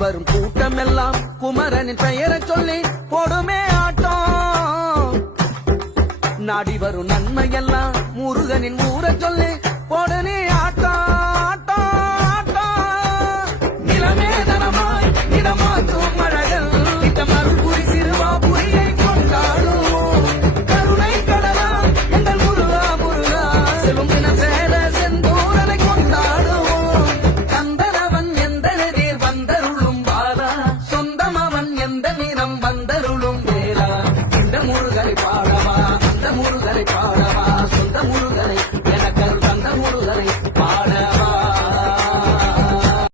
வரும் கூட்டம் எல்லாம் குமரனின் பெயரை சொல்லி போடுமே ஆட்டம். நாடி வரும் நன்மையெல்லாம் முருகனின் ஊரை சொல்லி போடனே ஆட்டம்.